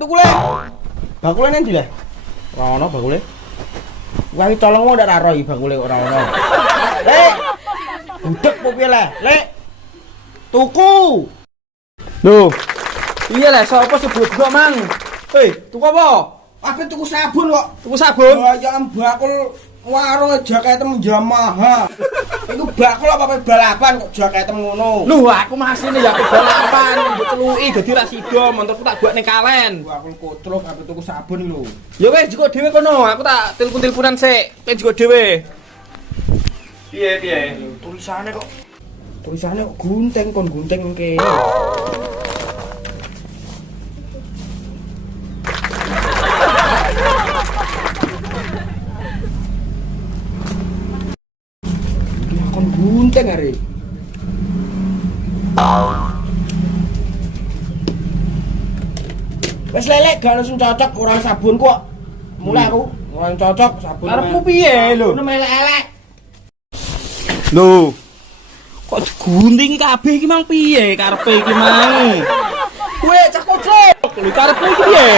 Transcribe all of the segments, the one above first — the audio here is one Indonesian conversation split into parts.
tukule. Bakule nang ndi le? Ora ono bakule. Wah iki colongmu ndak ora iki bakule ora ono. Lek. Budek po piye le? Lek. Tuku. Loh. Iya le, sapa sebut kok mang? Hei, tuku apa? Apa tuku sabun kok? Tuku sabun. Ayam bakul warung jaketem Yamaha. Iku bakul apa balapan kok jaketem ngono. Lho, aku masine ya balapan, mbok teluki dadi ra sida, montorku tak buat ning kalen. Bakul kotrok apa tuku sabun lho. Ya wis jiko dhewe kono, aku tak telepon-teleponan sik, kowe jiko dhewe. Piye? Tulisane kok gunting kon gunting kene. Gunting are. Wes lelek gak langsung cocok orang sabun kok. Mulai aku orang cocok sabun. Karepmu piye lho? Ngono melek-elek. Lho. Kok digunting kabeh iki mang piye karepe iki mang? Kowe cah kocok. Lho karepmu iki piye?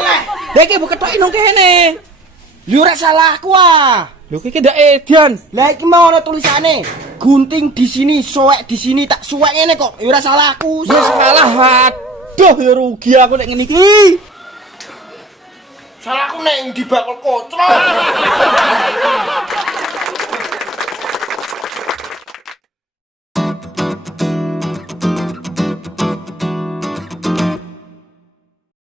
Elek. Dek iki mbok ketoki nang kene. Lho ora salahku ah. Lho iki ndak edan. Lah iki mau ana tulisane. Gunting di sini, soek di sini, tak suwek ngene kok. Ya ora salahku. Ya salah. Aduh ya rugi aku nek ngene iki. Salahku nek di bakul kocok.